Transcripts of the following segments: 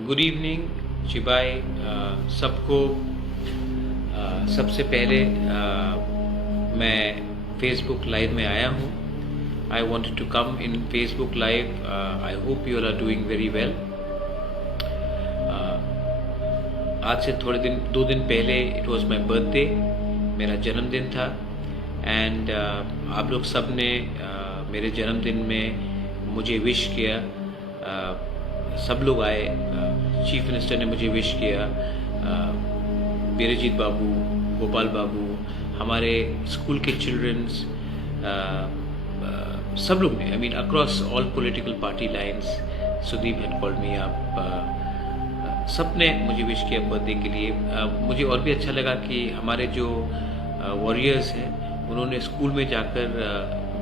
Good evening चिबाई सबको। सबसे पहले मैं फेसबुक लाइव में आया हूँ। I wanted to come in Facebook live. I hope you are doing very well. आज से दो दिन पहले इट वॉज माई बर्थडे, मेरा जन्मदिन था। एंड आप लोग सब ने मेरे जन्मदिन में मुझे विश किया। सब लोग आए, चीफ मिनिस्टर ने मुझे विश किया, बीरेजीत बाबू, गोपाल बाबू, हमारे स्कूल के चिल्ड्रंस, सब लोग ने, I mean across all political party lines. Sudeep had called me up. सब ने मुझे विश किया बर्थडे के लिए। मुझे और भी अच्छा लगा कि हमारे जो वॉरियर्स हैं उन्होंने स्कूल में जाकर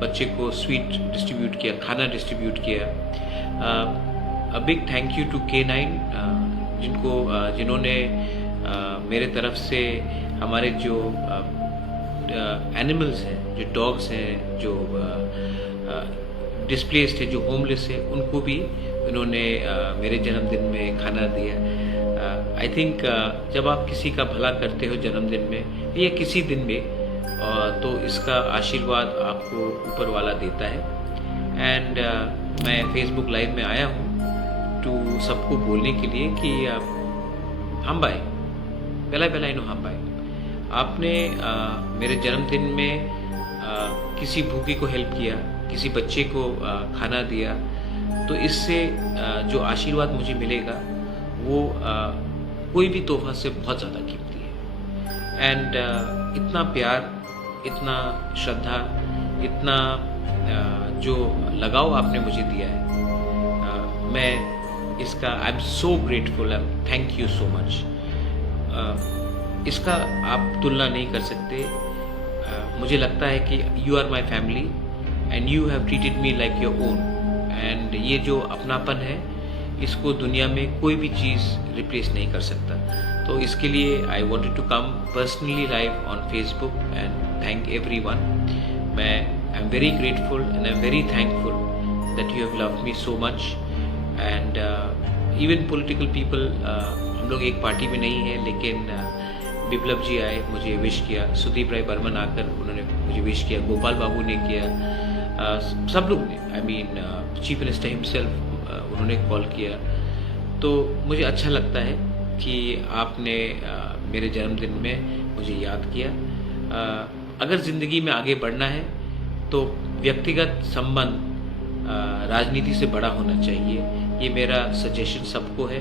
बच्चे को स्वीट डिस्ट्रीब्यूट किया, खाना डिस्ट्रीब्यूट किया। A big thank you to K9 जिन्होंने मेरे तरफ से हमारे जो एनिमल्स हैं, जो डॉग्स हैं, जो डिस्प्लेस्ड है, जो होमलेस है, उनको भी उन्होंने मेरे जन्मदिन में खाना दिया। आई थिंक जब आप किसी का भला करते हो जन्मदिन में या किसी दिन में, तो इसका आशीर्वाद आपको ऊपर वाला देता है। एंड मैं फेसबुक लाइव में आया हूँ टू सबको बोलने के लिए कि हम भाई पहला इनो हम भाई, आपने मेरे जन्मदिन में किसी भूखे को हेल्प किया, किसी बच्चे को खाना दिया, तो इससे जो आशीर्वाद मुझे मिलेगा वो कोई भी तोहफा से बहुत ज़्यादा कीमती है। एंड इतना प्यार, इतना श्रद्धा, इतना जो लगाव आपने मुझे दिया है, मैं इसका I am so grateful. Thank you so much. इसका आप तुलना नहीं कर सकते। मुझे लगता है कि you are my family and you have treated me like your own. And ये जो अपनापन है, इसको दुनिया में कोई भी चीज़ रिप्लेस नहीं कर सकता। तो इसके लिए I wanted to come personally live on Facebook and thank everyone. मैं I am very grateful and I am very thankful that you have loved me so much. And even political people, हम लोग एक party में नहीं हैं, लेकिन बिप्लब जी आए, मुझे विश किया। सुदीप राय बर्मन आकर उन्होंने मुझे विश किया, गोपाल बाबू ने किया, सब लोग ने, I mean chief minister himself, उन्होंने कॉल किया। तो मुझे अच्छा लगता है कि आपने मेरे जन्मदिन में मुझे याद किया। अगर ज़िंदगी में आगे बढ़ना है तो व्यक्तिगत संबंध राजनीति से बड़ा होना चाहिए। ये मेरा सजेशन सबको है।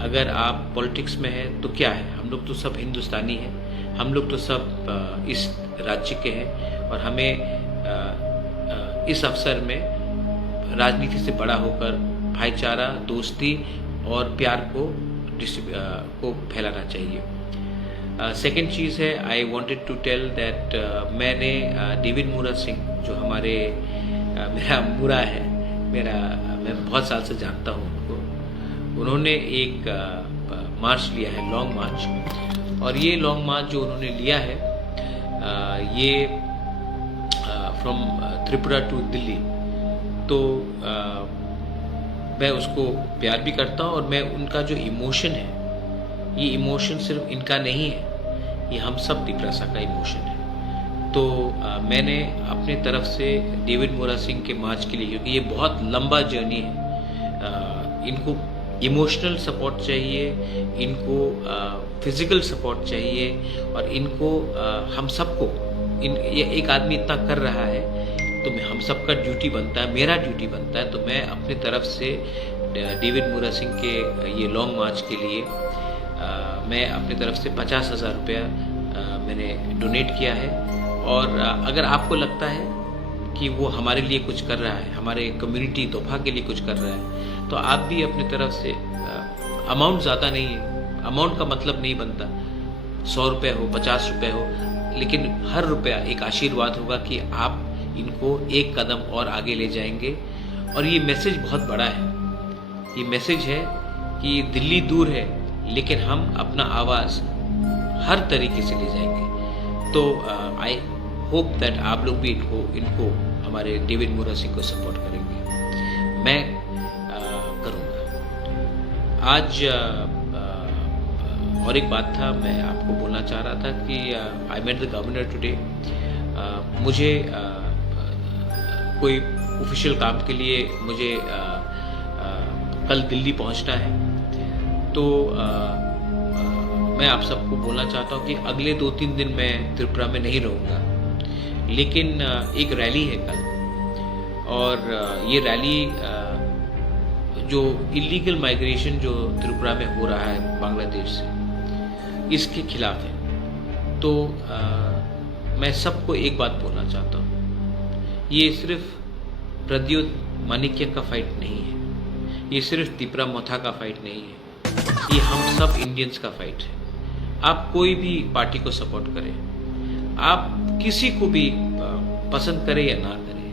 अगर आप पॉलिटिक्स में हैं तो क्या है, हम लोग तो सब हिंदुस्तानी हैं, हम लोग तो सब इस राज्य के हैं, और हमें इस अवसर में राजनीति से बड़ा होकर भाईचारा, दोस्ती और प्यार को फैलाना चाहिए। सेकेंड चीज़ है, I wanted to tell that मैंने डेविड मूरा सिंह, जो हमारे मेरा मूरा है, मैं बहुत साल से जानता हूँ उनको। उन्होंने एक मार्च लिया है, लॉन्ग मार्च, और ये लॉन्ग मार्च जो उन्होंने लिया है, ये फ्रॉम त्रिपुरा टू दिल्ली। तो मैं उसको प्यार भी करता हूँ, और मैं उनका जो इमोशन है, ये इमोशन सिर्फ इनका नहीं है, ये हम सब त्रिपुरा का इमोशन है। तो मैंने अपने तरफ से डेविड मूरा सिंह के मार्च के लिए, क्योंकि ये बहुत लंबा जर्नी है, इनको इमोशनल सपोर्ट चाहिए, इनको फिज़िकल सपोर्ट चाहिए, और इनको हम सबको, ये एक आदमी इतना कर रहा है तो हम सबका ड्यूटी बनता है, मेरा ड्यूटी बनता है। तो मैं अपने तरफ से डेविड मूरा सिंह के ये लॉन्ग मार्च के लिए मैं अपने तरफ से 50,000 रुपया मैंने डोनेट किया है। और अगर आपको लगता है कि वो हमारे लिए कुछ कर रहा है, हमारे कम्युनिटी तोहफा के लिए कुछ कर रहा है, तो आप भी अपनी तरफ से, अमाउंट ज़्यादा नहीं है, अमाउंट का मतलब नहीं बनता 100 रुपये हो, 50 रुपये हो, लेकिन हर रुपया एक आशीर्वाद होगा कि आप इनको एक कदम और आगे ले जाएंगे। और ये मैसेज बहुत बड़ा है। ये मैसेज है कि दिल्ली दूर है, लेकिन हम अपना आवाज़ हर तरीके से ले जाएंगे। तो आई होप दैट आप लोग भी इनको हमारे डेविड मूरा सिंह को सपोर्ट करेंगे। मैं करूँगा। आज और एक बात था, मैं आपको बोलना चाह रहा था कि I met the governor today. मुझे कोई ऑफिशियल काम के लिए मुझे कल दिल्ली पहुंचना है, तो मैं आप सबको बोलना चाहता हूं कि अगले 2-3 दिन मैं त्रिपुरा में नहीं रहूँगा, लेकिन एक रैली है कल, और ये रैली जो इलीगल माइग्रेशन जो त्रिपुरा में हो रहा है बांग्लादेश से, इसके खिलाफ है। तो मैं सबको एक बात बोलना चाहता हूँ, ये सिर्फ प्रद्योत माणिक्य का फाइट नहीं है, ये सिर्फ तिपरा मोथा का फाइट नहीं है, ये हम सब इंडियंस का फाइट है। आप कोई भी पार्टी को सपोर्ट करें, आप किसी को भी पसंद करें या ना करें,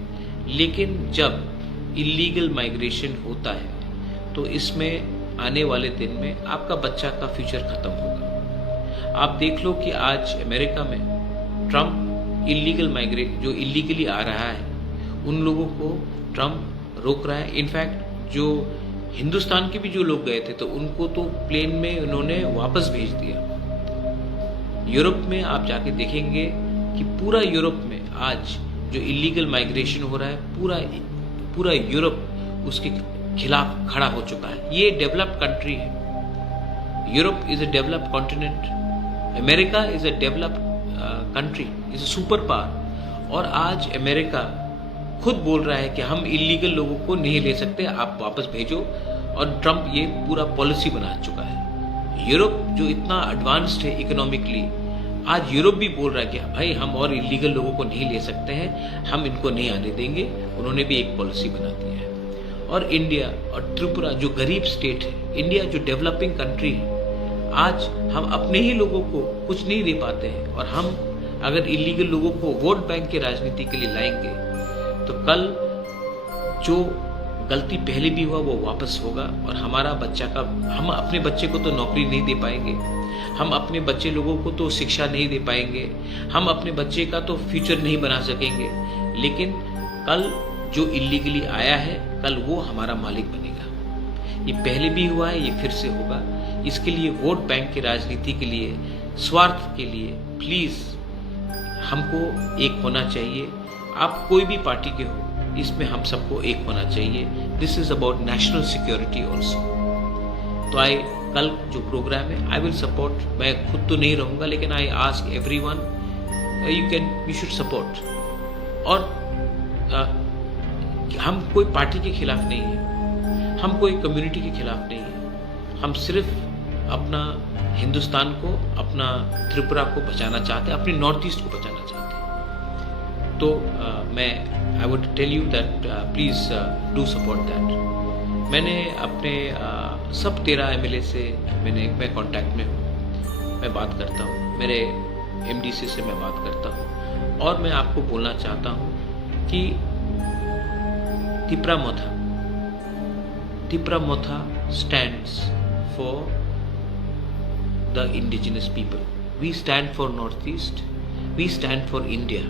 लेकिन जब इलीगल माइग्रेशन होता है तो इसमें आने वाले दिन में आपका बच्चा का फ्यूचर खत्म होगा। आप देख लो कि आज अमेरिका में ट्रम्प इलीगल माइग्रेट जो इलीगली आ रहा है उन लोगों को ट्रम्प रोक रहा है। इनफैक्ट जो हिंदुस्तान के भी जो लोग गए थे तो उनको तो प्लेन में उन्होंने वापस भेज दिया। यूरोप में आप जाके देखेंगे कि पूरा यूरोप में आज जो इलीगल माइग्रेशन हो रहा है, पूरा यूरोप उसके खिलाफ खड़ा हो चुका है। ये डेवलप्ड कंट्री है। Europe is a developed continent, America is a developed country, is a super power, और आज अमेरिका खुद बोल रहा है कि हम इलीगल लोगों को नहीं ले सकते, आप वापस भेजो, और ट्रम्प ये पूरा पॉलिसी बना चुका है। यूरोप जो इतना एडवांस्ड है इकोनॉमिकली, आज यूरोप भी बोल रहा है कि भाई हम और इलीगल लोगों को नहीं ले सकते हैं, हम इनको नहीं आने देंगे। उन्होंने भी एक पॉलिसी बना दी है। और इंडिया और त्रिपुरा जो गरीब स्टेट है, इंडिया जो डेवलपिंग कंट्री है, आज हम अपने ही लोगों को कुछ नहीं दे पाते हैं, और हम अगर इलीगल लोगों को वोट बैंक की राजनीति के लिए लाएंगे तो कल जो गलती पहले भी हुआ वो वापस होगा, और हमारा बच्चा का, हम अपने बच्चे को तो नौकरी नहीं दे पाएंगे, हम अपने बच्चे लोगों को तो शिक्षा नहीं दे पाएंगे, हम अपने बच्चे का तो फ्यूचर नहीं बना सकेंगे, लेकिन कल जो इलीगली आया है कल वो हमारा मालिक बनेगा। ये पहले भी हुआ है, ये फिर से होगा। इसके लिए वोट बैंक की राजनीति के लिए, स्वार्थ के लिए प्लीज हमको एक होना चाहिए। आप कोई भी पार्टी के हो, इसमें हम सबको एक होना चाहिए। This is about national security also. तो कल जो प्रोग्राम है आई विल सपोर्ट। मैं खुद तो नहीं रहूंगा, लेकिन I ask everyone you should support. और हम कोई पार्टी के खिलाफ नहीं है, हम कोई कम्युनिटी के खिलाफ नहीं है, हम सिर्फ अपना हिंदुस्तान को, अपना त्रिपुरा को बचाना चाहते हैं, अपने नॉर्थ ईस्ट को बचाना चाहते हैं। तो मैं I would tell you that please do support that. मैंने अपने सब 13 MLA से मैं कांटेक्ट में हूँ, मैं बात करता हूँ, मेरे MDC से मैं बात करता हूँ, और मैं आपको बोलना चाहता हूँ कि Tipra Motha stands for the indigenous people. We stand for Northeast. We stand for India.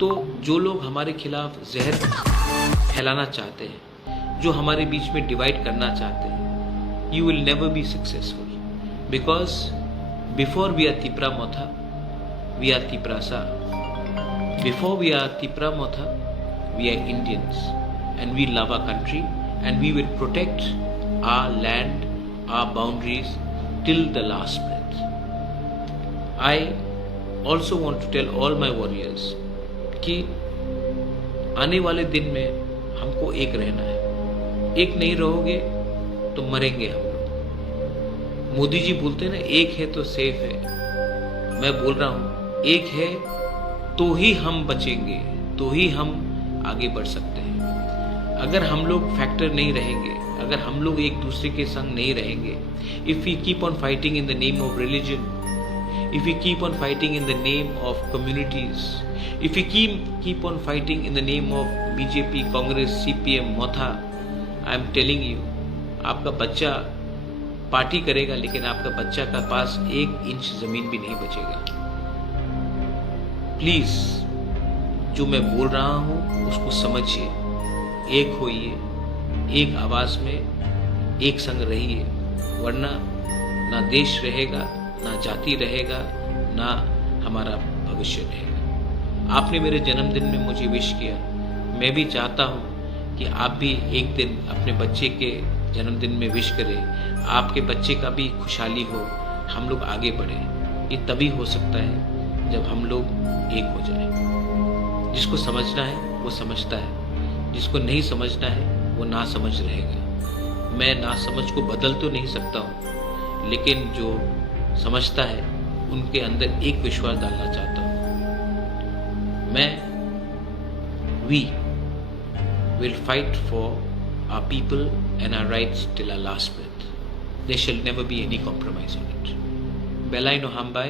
तो जो लोग हमारे खिलाफ जहर फैलाना चाहते हैं, जो हमारे बीच में डिवाइड करना चाहते हैं, you will never be successful. Because before we are Tipra Motha, we are Tiprasa. Before we are Tipra Motha, we are Indians, and we love our country, and we will protect our land, our boundaries till the last breath. I also want to tell all my warriors कि आने वाले दिन में हमको एक रहना है। एक नहीं रहोगे तो मरेंगे हम लोग। मोदी जी बोलते हैं ना, एक है तो सेफ है। मैं बोल रहा हूँ, एक है तो ही हम बचेंगे, तो ही हम आगे बढ़ सकते हैं। अगर हम लोग फैक्टर नहीं रहेंगे, अगर हम लोग एक दूसरे के संग नहीं रहेंगे, if we keep on fighting in the name of religion, if we keep on fighting in the name of communities, if we keep on fighting in the name of BJP, Congress, CPM, Motha, I am telling you, आपका बच्चा party करेगा, लेकिन आपका बच्चा का पास 1 inch जमीन भी नहीं बचेगा। प्लीज जो मैं बोल रहा हूँ उसको समझिए, एक होइए, एक आवाज में एक संग रहिए, वरना ना देश रहेगा, ना जाति रहेगा, ना हमारा भविष्य रहेगा। आपने मेरे जन्मदिन में मुझे विश किया, मैं भी चाहता हूँ कि आप भी एक दिन अपने बच्चे के जन्मदिन में विश करें, आपके बच्चे का भी खुशहाली हो, हम लोग आगे बढ़ें। ये तभी हो सकता है जब हम लोग एक हो जाएं। जिसको समझना है वो समझता है, जिसको नहीं समझना है वो ना समझ रहेगा। मैं ना समझ को बदल तो नहीं सकता हूँ, लेकिन जो समझता है उनके अंदर एक विश्वास डालना चाहता हूँ। We will fight for our people and our rights till our last breath. There shall never be any compromise on it. Belai no Hambai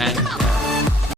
and